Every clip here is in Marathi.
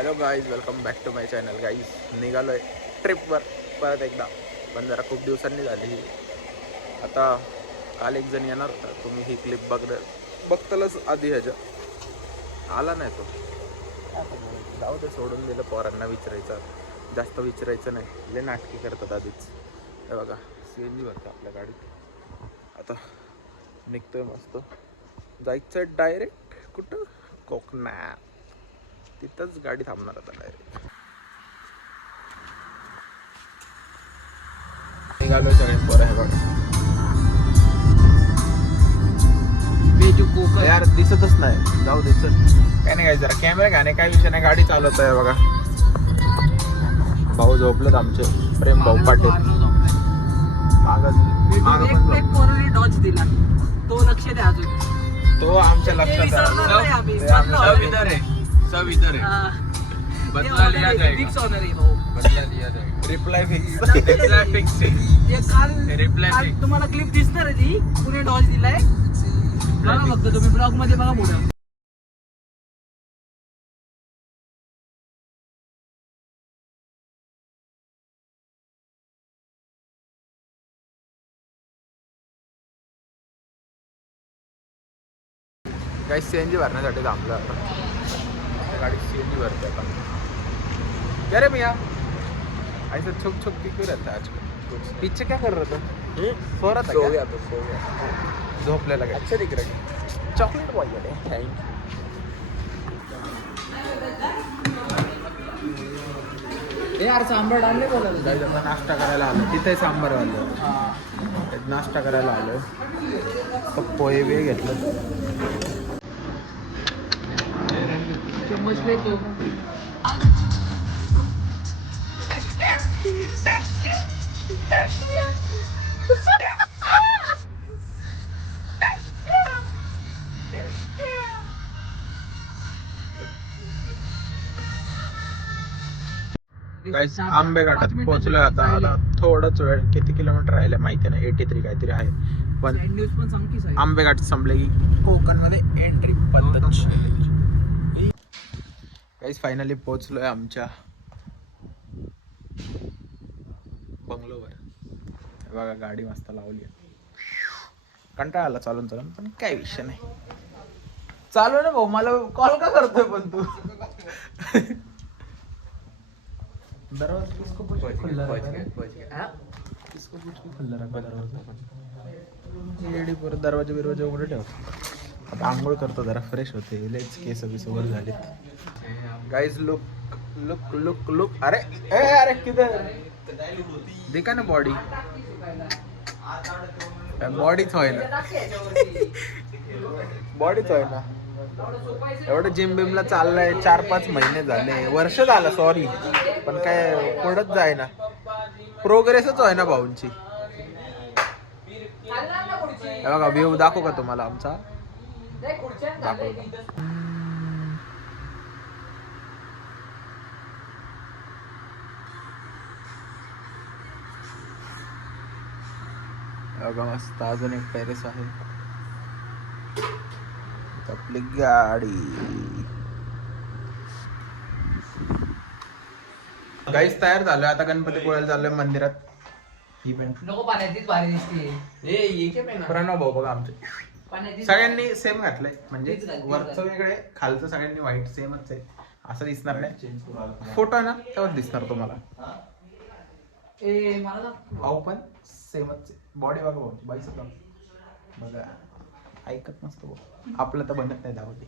Hello guys, welcome back to my channel. Guys निघालो आहे ट्रिपवर परत एकदा, पण जरा खूप दिवसांनी झाली. आता काल एक जण येणार होता, तुम्ही ही क्लिप बघतालच आधी. ह्याच्या आला नाही तो, जाऊ दे, सोडून दिलं. पोरांना विचारायचं, जास्त विचारायचं नाही, लय नाटकी करतात आधीच. हे बघा, CNG भरतं आपल्या गाडीत. आता निघतोय मस्त, जायचं डायरेक्ट कुठं, कोकणात. तिथंच गाडी थांबणार आता डायरेक्ट. निघालो सगळे पोरं. हे बघा यार, दिसतच नाही. जाऊ दे, चल. काय नाही, काय जरा कॅमेरा घ्याने काय विषय नाही, गाडी चालवत आहे. बघा भाऊ झोपलेत आमचे, प्रेम भाऊ पाटील. डॉच दिला तो, लक्ष द्या अजून. तो आमच्या लक्षात रिप्लाय फिक्स. तुम्हाला क्लिप दिसणार आहे ती, पुणे डॉच दिलाय. बघा फक्त तुम्ही ब्लॉग मध्ये बघा पुढं. काही CNG भरण्यासाठी थांबलं आता. गाडी CNG भरते आता. क्या रे भैया, ऐसा छुप छुप के क्यों रहता है आजकल? पीछे क्या कर रहा था? सो रहा था क्या? झोपलेला काय? अच्छा दिख रहा है. चॉकलेट बॉय आहे. थँक्यू. यार सांबार डालले बोलायला. काही जण नाश्ता करायला आलो, तिथे सांबार आलं. नाश्ता करायला आलो, पोहे बी घेतलं. चम्मच लेतो. गाईस, आंबेघाटात पोहोचलोय आता. थोडंच वेळ, किती किलोमीटर राहिले माहिती नाही, 83 काहीतरी आहे. पण आंबेघाट संपले की कोकणमध्ये एंट्री पद्धत. गाईस, फायनली पोहोचलोय आमच्या बंगलोवर. बघा, गाडी मस्त लावली आहे. कंटाळा आला चालून चालून, पण काय विषय नाही. चालू ना भाऊ, मला कॉल का करतोय पण तू? दरवाजा किसको खुला दरवाजा बिरवाजा उघडे ठेव. आता आंघोळ करतो, जरा फ्रेश होते. लेच केस बिस वर झालेत. Guys, look look look look. अरे अरे किधर देखा ना बॉडी. बॉडीच होय ना, बॉडीच होय ना. एवढं जिम बिमला चाललंय, 4-5 महिने झाले, वर्ष झालं सॉरी, पण काय पुढंच जाय ना, प्रोग्रेसच होय ना भाऊंची. बघा, व्ह्यू दाखवू का तुम्हाला आमचा? दाखव. बघा, मस्त. अजून एक टेरेस आहे. आपली गाडी. गाईस, तयार झालोय आता. गणपती पोळ्याला चाललोय मंदिरात. ही पण नको, पाण्याचीच भारी दिसते. प्रणव भाऊ बघा आमचे, सगळ्यांनी सेम घातलंय. म्हणजे वरचं वेगळे, खालचं सगळ्यांनी व्हाईट सेमच आहे. असं दिसणार नाही. फोटो आहे ना, तेव्हाच दिसणार तुम्हाला. भाऊ पण सेमच. बॉडी बघा भाऊची, बाईसच बघा. ऐकत नसतो भाऊ, आपलं तर बनत नाही. धावते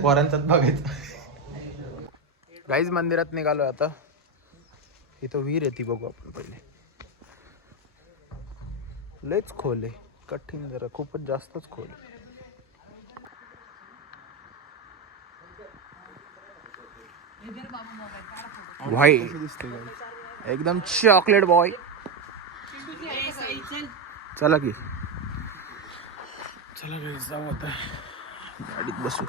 पोरांचाच बघायचं. गाईज, मंदिरात निघालोय आता. इथं विहीर आहे, ती बघू आपण पहिले. लयच खोल आहे, कठीण, जरा खूपच जास्तच खोल आहे. भाई एकदम चॉकलेट बॉय. चला की, चला की जाऊ आता, गाडीत बसू.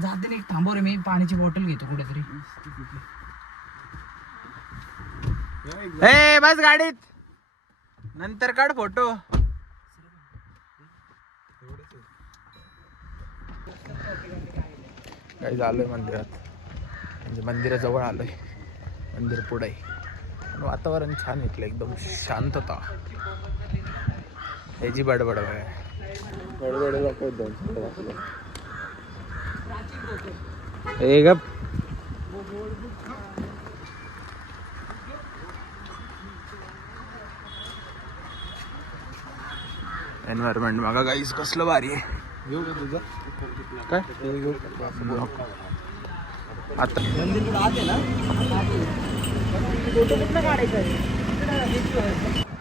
जाते नाही, थांबव रे, मी पाण्याची बॉटल घेतो कुठेतरी. ए बस गाडीत, नंतर काढ फोटो. काही आलोय मंदिरात, म्हणजे मंदिराजवळ आलोय. मंदिर पुढे आहे. वातावरण छान इथलं, एकदम शांतता. ह्याची बडबड हे गप. एन्व्हायरमेंट बघा गाईस कसलं भारी आहे. घेऊ का तुझं काय आता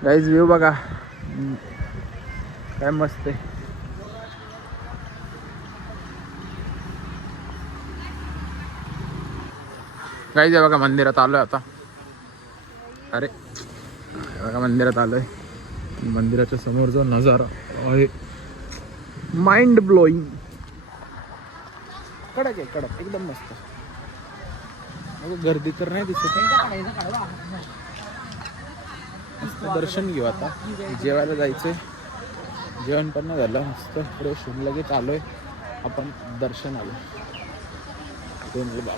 गाईज व्ह्यू बघा काय मस्त आहे. गाईज बघा मंदिरात आलोय आता. अरे बघा मंदिरात आलोय. मंदिराच्या समोर जो नजारा आहे माइंड ब्लोईंग. कडक आहे, कडक एकदम मस्त. गर्दी तर नाही दिसत. दर्शन घेऊ आता. जेवायला जायचंय, जेवण पण नाही झालं. मस्त फ्रेश होऊन लगेच आलोय आपण दर्शन आलो. बाबा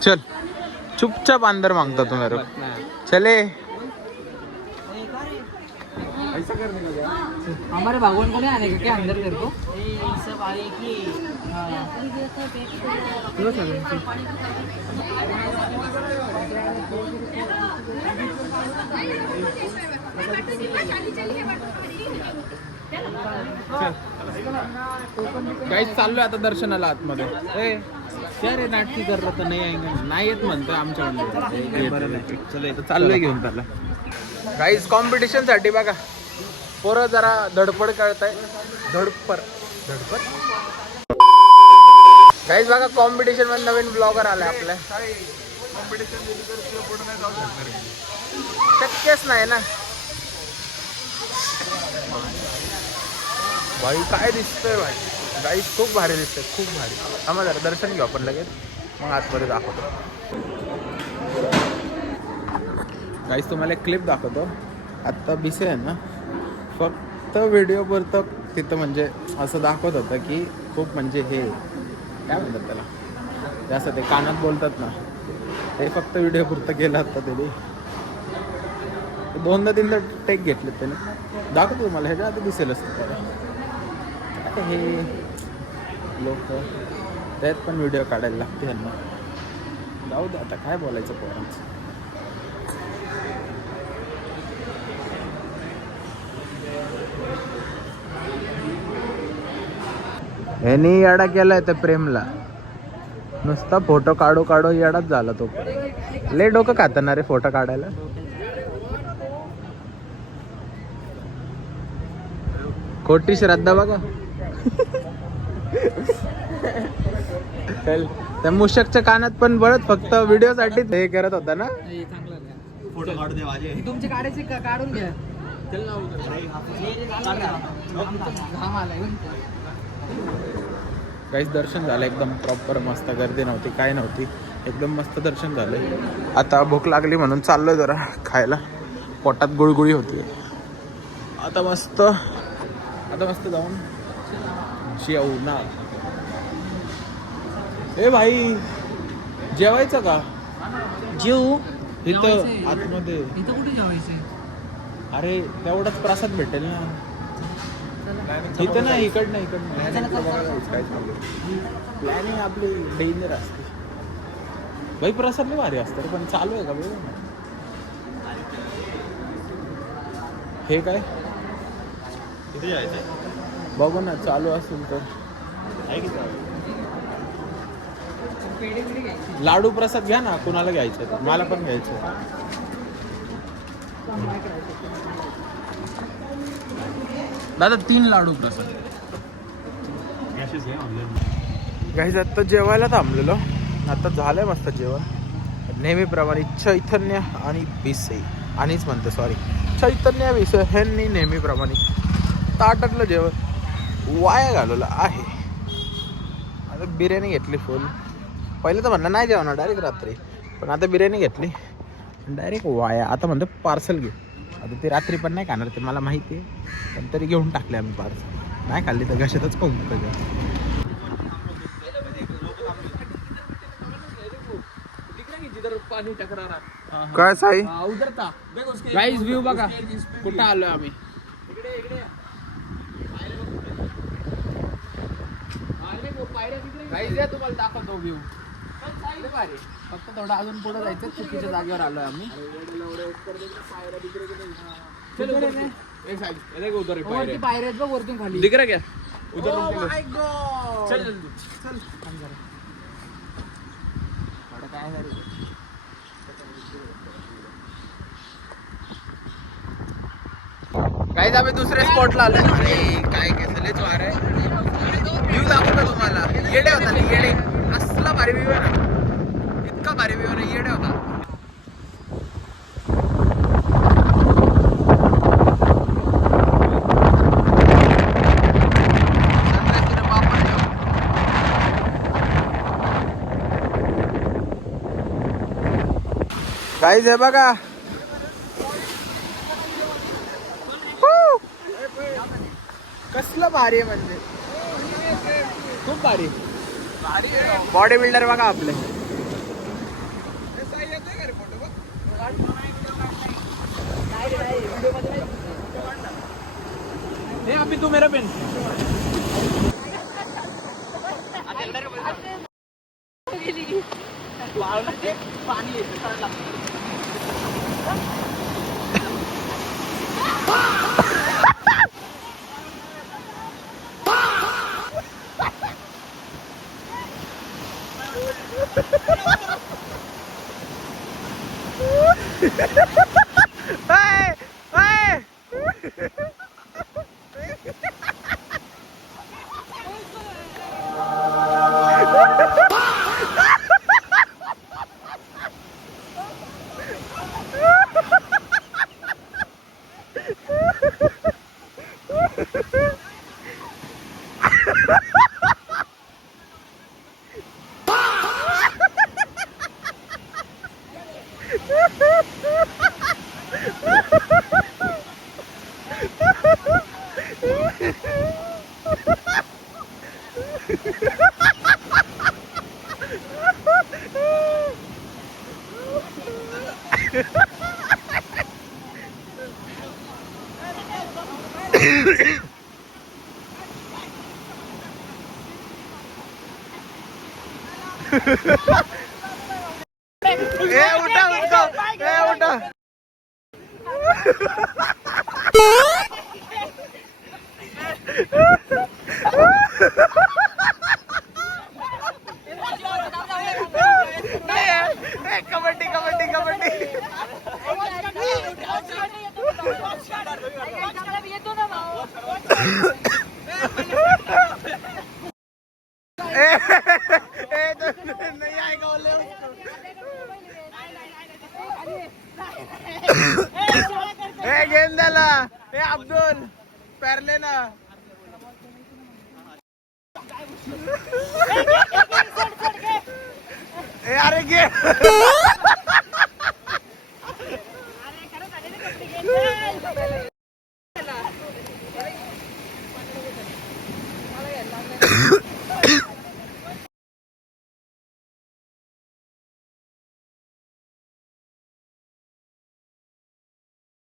चल चुपचाप अंदर मांगता तू मेरे चले. हमारे भगवान को नहीं आने का क्या अंदर तेरे को? सब आए कि गाईस चाललोय आता दर्शनाला आतमध्ये. ए क्या रे नाटकी कर रहा तर नाही येत म्हणतोय आमच्या मंदिरात. चाललोय घेऊन त्याला. गाईस कॉम्पिटिशन साठी बघा पोरं जरा धडपड करताय. धडपड गाईस बघा कॉम्पिटिशन मध्ये नवीन ब्लॉगर आलाय आपल्या. शक्यच नाही ना भाई. काय दिसतंय भाई. गाईस खूप भारी दिसतंय, खूप भारी. आम्हाला जरा दर्शन घेऊ आपण लगेच, मग आतमध्ये दाखवतो. गाईस तुम्हाला एक क्लिप दाखवतो. आत्ता बिसे आहे ना, फक्त व्हिडिओ पुरतं तिथं म्हणजे असं दाखवत होतं की खूप म्हणजे हे काय म्हणतात त्याला, जास्त ते कानात बोलतात ना, ते फक्त व्हिडिओ पुरतं केलं होतं त्याने. 2-3 टेक घेतले त्याने. दाखवतो तुम्हाला, ह्याच्या आधी दिसेल असतं त्याला. हे लोक त्यात पण व्हिडिओ काढायला लागते ह्यांना. जाऊ दे आता, काय बोलायचं पोरांचं. ह्यानी येडा केलाय त्या प्रेमला. नुसता फोटो काढू काढू येडाच झाला तो. लय डोकं खातना रे फोटो काढायला. खोटी श्रद्धा बघा. त्या मुशकच्या कानात पण बळत फक्त व्हिडिओ साठी हे करत होता ना. फोटो काढू दे माझे. तुमचे काढायचे काढून घ्या. काहीच दर्शन झालं एकदम प्रॉपर मस्त. गर्दी नव्हती, काय नव्हती, एकदम मस्त दर्शन झालंय. आता भूक लागली म्हणून चाललोय जरा खायला. पोटात गुळगुळी होती. आता मस्त जाऊन जेवणार. ए भाई जेवायचं का? जेवू इथं आतमध्ये. इथं कुठे जेवायचं? अरे तेवढाच प्रसाद भेटेल ना. इथं नाही, इकडनं प्लॅनिंग आपली डेंजर असते भाई. प्रसाद नाही भारी असतं पण चालू आहे का बघ. हे काय किती जायचं बघू ना, चालू असेल तर. लाडू प्रसाद घ्या ना, कुणाला घ्यायचं? मला पण घ्यायचं. दादा 3 लाडू प्रसाद. गाईज आता जेवायला थांबलेलो. आता झालंय मस्त जेवण नेहमीप्रमाणे. चैतन्य आणि भिसे आणिच म्हणते सॉरी चैतन्य भिसे ह्यांनी नेहमीप्रमाणे ताटातलं जेवण वाया घालवलं आहे. आता बिर्याणी घेतली फुल. पहिले तर म्हणलं नाही जेवणार डायरेक्ट रात्री, पण आता बिर्याणी घेतली डायरेक्ट वाया. आता म्हणतो पार्सल घेऊ. आता ते रात्री पण नाही खाणार ते मला माहिती आहे, पण तरी घेऊन टाकले आम्ही पार्सल. नाही खाल्ली तर घशातच खाऊन त्याच्यात. पानी टकरारा काय साई उतरता गाइस व्यू बघा कुठं आलोय आम्ही. गाइस या तुम्हाला दाखवतो व्यू. फक्त थोडं अजून पुढे जायचं, चुकीच्या जागेवर आलोय आम्ही. वरती पायऱ्या आहेत बघ, वरतून खाली दिख रहा क्या उधर. चल चल काय झालं. गाईज आम्ही दुसऱ्या स्पॉटला आलो. अरे काय केसलेच वार आहे. व्ह्यू दाखवतो तुम्हाला. येडे होता ना येडे, असला भारी व्ह्यू आहे ना, इतका भारी व्ह्यू आहे ना, येडे होता. गाईज हे बघा, कसलं भारी आहे म्हणजे, खूप भारी. बॉडी बिल्डर बघा आपले. अभी तू मेरा पेन पाणी उठा उठा. कबड्डी कबड्डी कबड्डी. नहीं आएगा बोले गेंदाला. हे अब्दुल पैरले ना. अरे गे